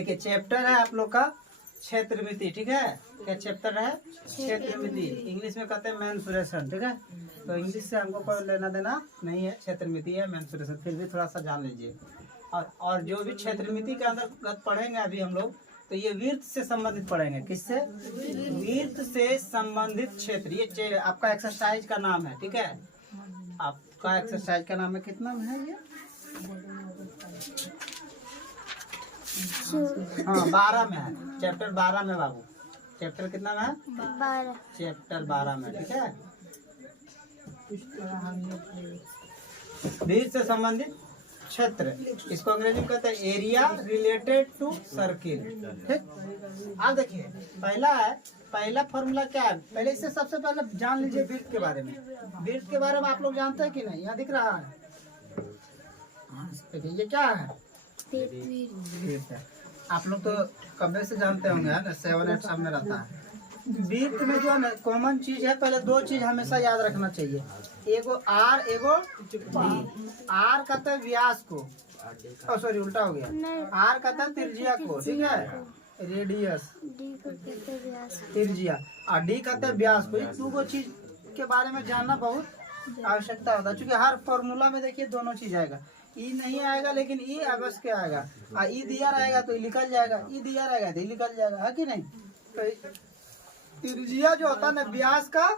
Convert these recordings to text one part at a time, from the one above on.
देखिए चैप्टर है आप लोग का क्षेत्रमिति, ठीक है। क्या चैप्टर है? क्षेत्रमिति। इंग्लिश में कहते हैं मेंसुरेशन, ठीक है। तो इंग्लिश से हमको कोई लेना देना नहीं है, क्षेत्रमिति है मेंसुरेशन, फिर भी थोड़ा सा जान लीजिए। और जो भी क्षेत्रमिति के अंदर पढ़ेंगे अभी हम लोग, तो ये वृत्त से संबंधित पढ़ेंगे। किससे? वृत्त से संबंधित क्षेत्र। ये आपका एक्सरसाइज का नाम है, ठीक है। आपका एक्सरसाइज का नाम है, कितना में है ये? हाँ 12 में है, चैप्टर 12 में बाबू। चैप्टर कितना में है? 12। चैप्टर 12 में, ठीक है। वृत्त से संबंधित क्षेत्र, इसको अंग्रेजी में कहते हैं एरिया रिलेटेड टू सर्किल, ठीक। आप देखिए पहला फॉर्मूला क्या है, पहले इससे सबसे पहले जान लीजिए वृत्त के बारे में। वृत्त के बारे में आप लोग जानते हैं कि नहीं? यहाँ दिख रहा है, देखिए ये क्या है? वृत्त है। आप लोग तो कब्बे से जानते होंगे, है ना, 7 8 सब में रहता है। वृत्त में जो है ना कॉमन चीज है, पहले 2 चीज हमेशा याद रखना चाहिए, एगो आर एगो डी। आर कहते हैं व्यास को, सॉरी उल्टा हो गया, आर कहते हैं त्रिज्या को, ठीक है, रेडियस त्रिज्या, और डी कहते हैं व्यास को। इस 2 चीज के बारे में जानना बहुत आवश्यकता होता है, क्योंकि हर फॉर्मूला में देखिए दोनों चीज आएगा। ई नहीं आएगा लेकिन ई अवश्य आएगा, और ई दिया रहेगा तो निकल जाएगा, ई दिया रहेगा तो निकल जाएगा, है कि नहीं। तो त्रिज्या जो होता है ना व्यास का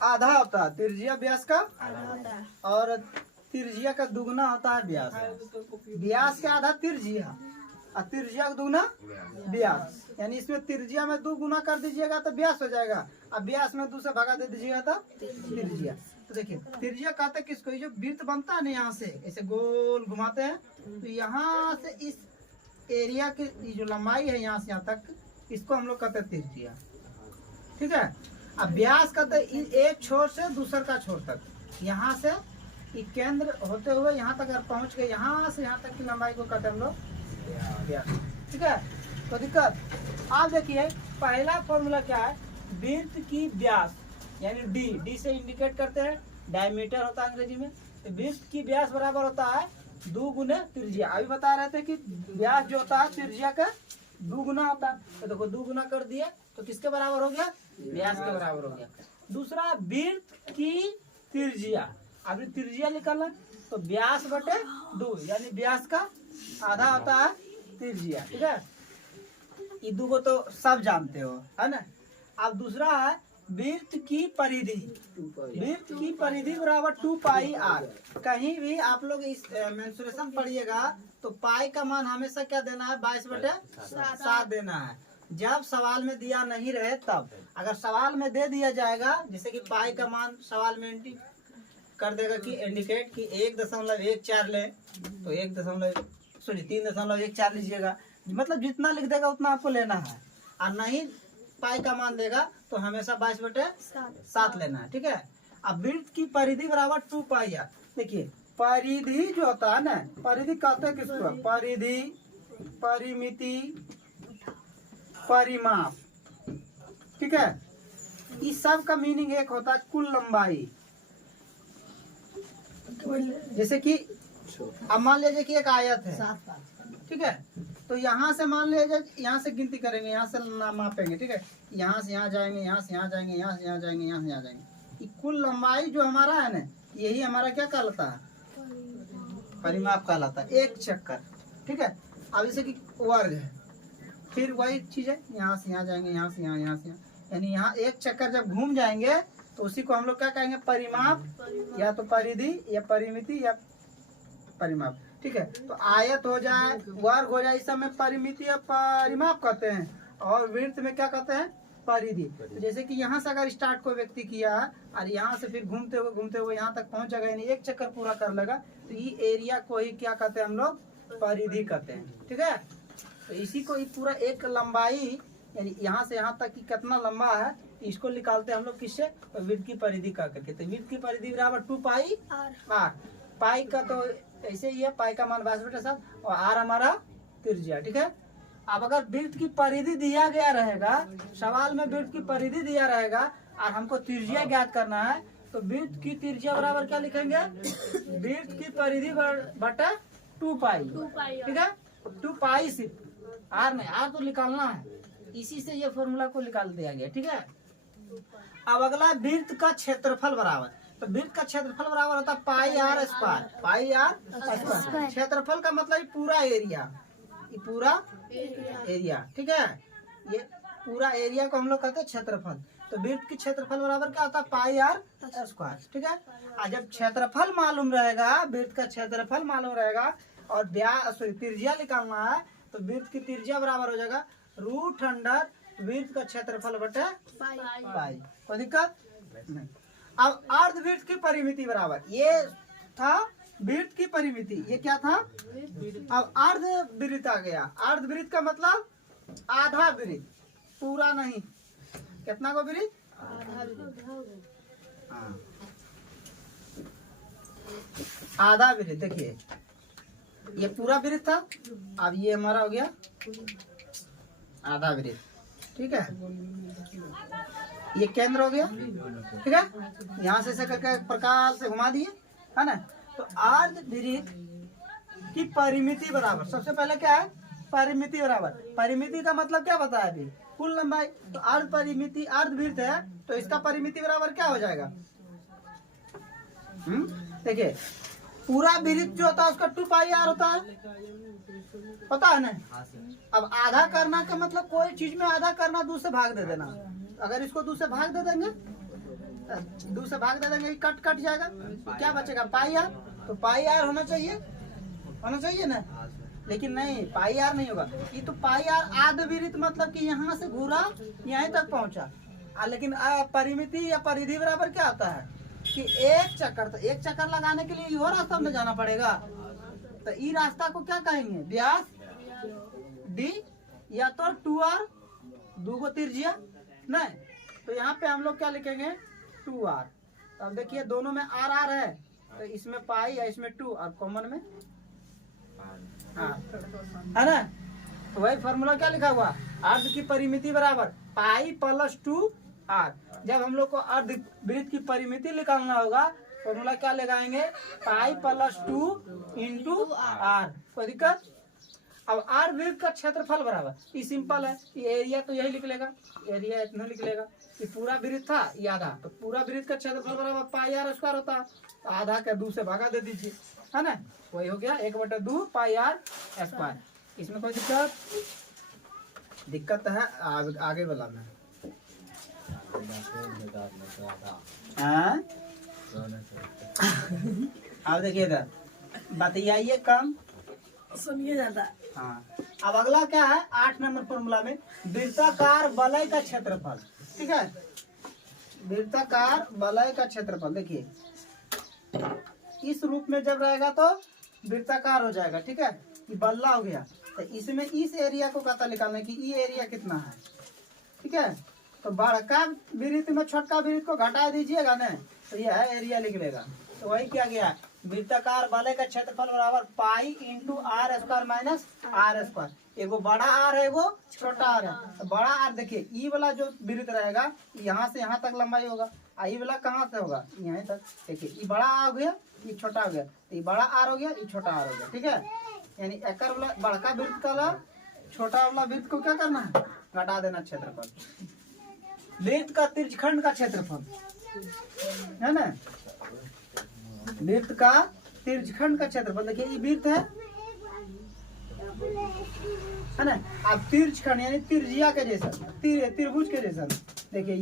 आधा होता है, त्रिज्या व्यास का, और त्रिज्या का दुगना होता है व्यास। व्यास का आधा त्रिज्या और त्रिज्या का दुगना व्यास, यानी इसमें त्रिज्या में 2 गुना कर दीजिएगा तो व्यास हो जाएगा, अब व्यास में 2 से भगा दे दीजिएगा तो त्रिज्या। तो देखिए त्रिज्या कहते हैं किसको? जो वृत्त बनता है ना, यहाँ से ऐसे गोल घुमाते हैं, तो यहाँ से इस एरिया की जो लंबाई है यहाँ से यहाँ तक, इसको हम लोग कहते हैं त्रिज्या, ठीक है। अब व्यास कहते हैं एक छोर से दूसर का छोर तक, यहाँ से केंद्र होते हुए यहाँ तक अगर पहुँच गए, यहाँ से यहाँ तक की लंबाई को कहते हैं हम लोग व्यास, ठीक है। तो दिक्कत आप देखिए पहला फॉर्मूला क्या है, वृत्त की व्यास यानी डी से इंडिकेट करते हैं, डायमीटर होता है अंग्रेजी में। तो वृत्त की व्यास बराबर होता है 2 गुने त्रिज्या। अभी बता रहे थे कि व्यास जो होता है त्रिज्या का 2 गुना होता है, तो देखो 2 गुना कर दिया तो किसके बराबर हो गया? व्यास के बराबर हो गया। दूसरा वृत्त की त्रिज्या, अभी त्रिज्या निकालना तो व्यास बटे 2, यानी व्यास का आधा होता है त्रिज्या, ठीक है। ये 2 को तो सब जानते हो, है ना। अब दूसरा है वृत्त की परिधि। वृत्त की परिधि बराबर 2 पाई आर। कहीं भी आप लोग इस मेंसुरेशन पढ़िएगा तो पाई का मान हमेशा क्या देना है? 22/7 देना है। जब सवाल में दिया नहीं रहे तब, अगर सवाल में दे दिया जाएगा, जैसे कि पाई का मान सवाल में कर देगा कि इंडिकेट कि 1.14 ले, तो 3.14 लीजिएगा, मतलब जितना लिख देगा उतना आपको लेना है। और नहीं पाई का मान देगा तो हमेशा 22/7 लेना है, ठीक है। अब वृत्त की परिधि बराबर 2 पाई आर। देखिए परिधि जो होता है ना, परिधि कहते हैं किसको? परिधि, परिमिति, परिमाप, ठीक है। इस सब का मीनिंग एक होता है कुल लंबाई। जैसे कि अब मान लीजिए कि एक आयत है, ठीक है, तो यहाँ से मान लीजिए यहाँ से गिनती करेंगे, यहाँ से मापेंगे, ठीक है, यहाँ से यहाँ जाएंगे, यहाँ से यहाँ जाएंगे, यहाँ से यहाँ जाएंगे, यहाँ से यहाँ जाएंगे। ये कुल लंबाई जो हमारा है ना, यही हमारा क्या कहलाता है? परिमाप कहलाता है, एक चक्कर, ठीक है। अब जैसे कि वर्ग है, फिर वही चीज है, यहाँ से यहाँ जाएंगे, यहाँ से यहाँ, यहाँ से यहाँ, यानी यहाँ एक चक्कर जब घूम जाएंगे तो उसी को हम लोग क्या कहेंगे? परिमाप, या तो परिधि या परिमिति या परिमाप, ठीक है। तो आयत हो जाए, वर्ग हो जाए, इस सब में परिमिति या परिमाप कहते हैं, और वृत्त में क्या कहते हैं? परिधि। तो जैसे कि यहाँ से अगर स्टार्ट कोई व्यक्ति किया और यहाँ से फिर घूमते हुए यहाँ तक पहुँच जाएगा, यानी एक चक्कर पूरा कर लेगा, तो ये एरिया को ही क्या कहते हैं हम लोग? परिधि कहते हैं, ठीक है। तो इसी को पूरा एक लंबाई, यानी यहाँ से यहाँ तक की कितना लंबा है, इसको निकालते हैं हम लोग किससे? वृत्त की परिधि का करके। तो वृत्त की परिधि बराबर 2 पाई आर। पाई का तो ऐसे ही है, पाई का मान 22/7 और आर हमारा त्रिज्या, ठीक है। अब अगर वृत्त की परिधि दिया गया रहेगा, सवाल में वृत्त की परिधि दिया रहेगा और हमको त्रिज्या ज्ञात करना है, तो वृत्त की त्रिज्या बराबर क्या लिखेंगे? वृत्त की परिधि बटा 2 पाई, ठीक है। 2 पाई सिर्फ आर नहीं, आर तो निकालना है, इसी से ये फॉर्मूला को निकाल दिया गया। ठीक है, अब अगला वृत्त का क्षेत्रफल बराबर, तो वृत्त का क्षेत्रफल बराबर होता है pi r square, pi r square. क्षेत्रफल का मतलब ये पूरा एरिया, ये पूरा एरिया। ठीक है, ये पूरा एरिया को हम लोग कहते हैं क्षेत्रफल। तो वृत्त की क्षेत्रफल बराबर क्या होता है पाई आर स्क्वायर। ठीक है, और जब क्षेत्रफल मालूम रहेगा, वृत्त का क्षेत्रफल मालूम रहेगा और त्रिज्या निकालना है, तो वृत्त की त्रिज्या बराबर हो जाएगा रूट अंडर वृत्त का क्षेत्रफल बटे पाई। कोई दिक्कत नहीं। अब अर्धवृत्त की परिमिति बराबर, ये था वृत्त की परिमिति, ये क्या था। अब अर्धवृत्त आ गया। अर्धवृत्त का मतलब आधा वृत्त, पूरा नहीं। कितना को वृत्त, आधा वृत्त। देखिए ये पूरा वृत्त था, अब ये हमारा हो गया आधा वृत्त। ठीक है, ये केंद्र हो गया। ठीक है, यहाँ से करके प्रकार से घुमा दिए, है ना। तो अर्धवृत्त की परिमिति बराबर, सबसे पहले क्या है परिमिति बराबर। परिमिति का मतलब क्या बताया अभी, कुल लंबाई। तो अर्ध परिमिति, अर्धवृत्त है तो इसका परिमिति बराबर क्या हो जाएगा। देखिए पूरा वृत्त जो होता है उसका 2 पाई आर होता है, पता है ना। अब आधा करना का मतलब कोई चीज में आधा करना, 2 से भाग दे देना। अगर इसको 2 से भाग दे देंगे, 2 से भाग दे देंगे, कट कट जाएगा, तो क्या बचेगा पाई आर। तो पाई आर होना चाहिए ना, लेकिन नहीं, पाई आर नहीं होगा। ये तो पाई आर आधवृत्त मतलब कि यहाँ से घूरा यहीं तक पहुंचा। लेकिन परिमिति या परिधि बराबर क्या आता है कि एक चक्कर, तो एक चक्कर लगाने के लिए यो रास्ता में जाना पड़ेगा। तो ई रास्ता को क्या कहेंगे, व्यास डी या तो 2r, 2 को त्रिज्या नहीं। तो यहाँ पे हम लोग क्या लिखेंगे 2r। अब देखिए दोनों में आर आर है, तो इसमें पाई या इसमें 2 और कॉमन में है ना। तो वही फॉर्मूला क्या लिखा हुआ, अर्ध की परिमिति बराबर पाई प्लस 2r। जब हम लोग को अर्धवृत्त की परिमिति निकालना होगा, फॉर्मूला क्या लगाएंगे पाई प्लस 2 इंटू आर। कोई दिक्कत। अब अर्धवृत्त का क्षेत्रफल बराबर, ये सिंपल है, ये एरिया तो यही लिख लेगा, एरिया इतना लिख लेगा। ये पूरा वृत्त था, ये आधा, तो पूरा वृत्त का क्षेत्रफल बराबर पाई आर स्क्वायर होता है। तो आधा का 2 से भागा दे दीजिए, है ना। वही हो गया 1/2 पाई आर स्क्वायर। इसमें कोई दिक्कत है आगे वाला में। अब देखिए इधर बताइए कम सुनिए ज्यादा। हाँ, अब अगला क्या है 8 नंबर फॉर्मूला में वृत्ताकार वलय का क्षेत्रफल। ठीक है, वृत्ताकार वलय का क्षेत्रफल। देखिए इस रूप में जब रहेगा तो वृत्ताकार हो जाएगा। ठीक है, ये बल्ला हो गया, तो इसमें इस एरिया को पता निकालना कि ये एरिया कितना है। ठीक है, तो बड़का वृत्त में छोटका वृत्त को घटा दीजिएगा ना, तो यह है एरिया लिख लेगा। तो वही क्या गया वृत्ताकार वलय का क्षेत्रफल बराबर pi into R square minus R square. एगो बड़ा आर है, एगो छोटा आर है। तो बड़ा आर देखिए ई वाला जो वृत्त रहेगा यहाँ से यहाँ तक लंबाई होगा, आई वाला कहाँ से होगा यहाँ तक। देखिए ये बड़ा आ गया, ये छोटा हो गया, ये बड़ा आर हो गया, ये छोटा आर हो गया। ठीक है, यानी एक वाला बड़का वृत्त का छोटा वाला वृत्त को क्या करना है घटा देना क्षेत्रफल। वृत्त का त्रिज्यखंड का क्षेत्रफल है ना, वृत्त का त्रिज्यखंड का क्षेत्रफल। देखिए ये वृत्त है ना। अब त्रिज्यखंड यानी त्रिज्या के जैसा, त्रिभुज के जैसा। देखिए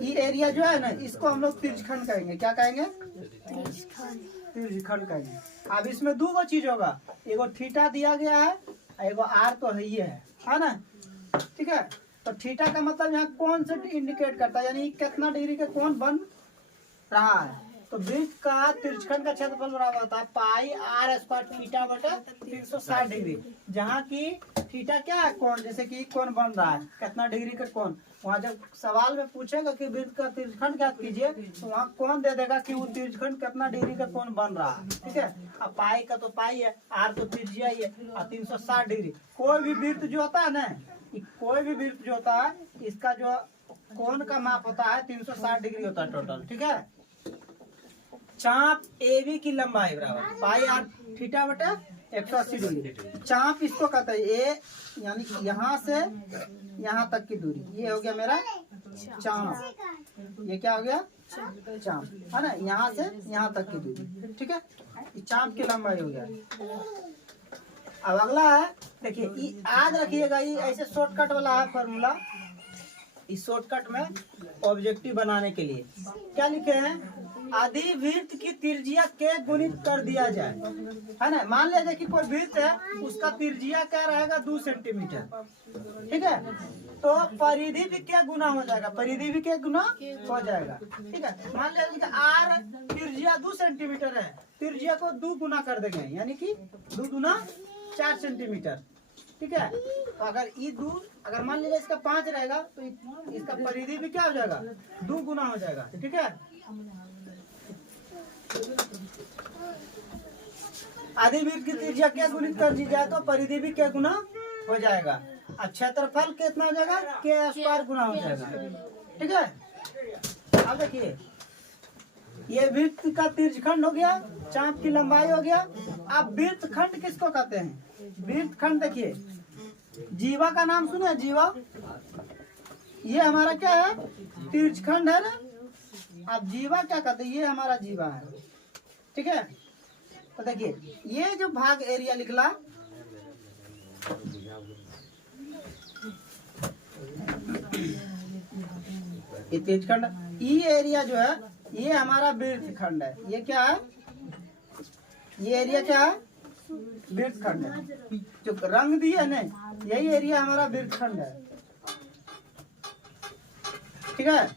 ये एरिया जो है ना, इसको हम लोग त्रिज्यखंड कहेंगे। क्या कहेंगे त्रिज्यखंड कहेंगे। अब इसमें 2 चीज होगा, एगो थीटा दिया गया है, एगो आर तो है ना। ठीक है, तो थीटा का मतलब यहाँ कौन से इंडिकेट करता है, यानी कितना डिग्री के कोण बन रहा है। तो वृत्त का त्रिज्यखंड का क्षेत्रफल बराबर होता है पाई आर स्क्वायर थीटा बटे 360 डिग्री। जहाँ की थीटा क्या है कोण, जैसे कि कोण बन रहा है कितना डिग्री का कोण। वहाँ जब सवाल में पूछेगा कि वृत्त का त्रिज्यखंड क्या कीजिए, तो वहाँ कोण दे देगा कि वो त्रिज्यखंड कितना डिग्री का कोण बन रहा है। ठीक है, अब पाई का तो पाई है, आर तो त्रिज्या ही है, और 360 डिग्री। कोई भी वृत्त जो होता है ना, कोई भी वृत्त जो होता है इसका जो कोण का माप होता है 360 डिग्री होता है टोटल। ठीक है, चाप ए बी की लंबाई बराबर पाई आर थीटा बटे 180 डिग्री। चाप इसको कहते हैं, ये यानी कि यहाँ से यहाँ तक की दूरी, ये हो गया मेरा चाप। ये क्या हो गया? चाप, है ना, यहाँ से यहाँ तक की दूरी, ठीक है, ये चाप की लंबाई हो गया। अब अगला है, देखिए याद रखिएगा, ये ऐसे शॉर्टकट वाला है फॉर्मूला। इस शॉर्टकट में ऑब्जेक्टिव बनाने के लिए क्या लिखे हैं? अधिवृत्त की त्रिज्या के गुणित कर दिया जाए, है ना। मान लीजिए कि कोई वृत्त है, उसका त्रिज्या क्या रहेगा? 2 सेंटीमीटर, ठीक है। तो परिधि भी क्या गुना हो जाएगा? परिधि भी क्या गुना हो जाएगा, ठीक है। मान लीजिए कि आर त्रिज्या 2 सेंटीमीटर है, त्रिज्या को 2 गुना कर देंगे, यानी कि 2 गुना 4 सेंटीमीटर, ठीक है। तो अगर ये दूर, अगर मान लीजिए इसका 5 रहेगा, तो इसका परिधि भी क्या हो जाएगा? 2 गुना हो जाएगा, ठीक है। अधिवृत्त की त्रिज्या क्या गुणित कर दी जाए तो परिधि भी क्या गुना हो जाएगा। अब क्षेत्रफल कितना हो जाएगा? के स्क्वायर गुना हो जाएगा, ठीक है। अब देखिए, ये वृत्त का तिर्यखंड हो गया, चाप की लंबाई हो गया। अब वृत्तखंड किसको कहते हैं? वृत्तखंड देखिए, जीवा का नाम सुने? जीवा, ये हमारा क्या है? तिर्यखंड है ना। अब जीवा क्या कहते हैं? ये हमारा जीवा है, ठीक है। तो देखिए, ये जो भाग एरिया निकला, ये तिर्यखंड, ये एरिया जो है, ये हमारा वृत्तखंड है। ये क्या है? ये एरिया क्या है? वृत्तखंड है। जो रंग दिए ना, यही एरिया हमारा वृत्तखंड है, ठीक है।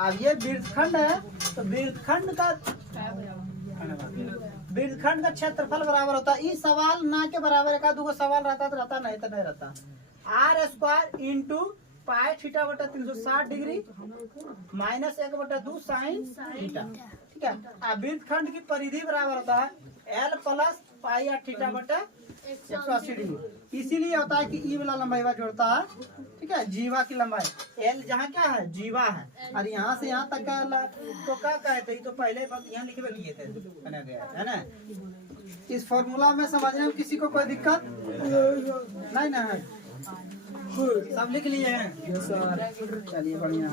अब ये वृत्तखंड है, तो वृत्तखंड का क्षेत्रफल बराबर होता है, इस सवाल ना के बराबर, एक दो सवाल रहता तो रहता, नहीं तो नहीं रहता। R square into pi theta बटा 360 डिग्री माइनस 1/2 साइन थीटा, ठीक है। अब वृत्तखंड की परिधि बराबर होता है एल प्लस पाई या थीटा बटा 180 डिग्री। इसीलिए होता है कि ई वाला लंबाई जोड़ता है, ठीक है। जीवा की लंबाई एल जहाँ क्या है? जीवा है, और यहाँ से यहाँ तक का तो क्या कहते हैं? तो पहले यहाँ लिखे किए थे, बना गया है ना। इस फॉर्मूला में समझने में किसी को कोई दिक्कत नहीं ना है? सब लिख लिए हैं, चलिए बढ़िया।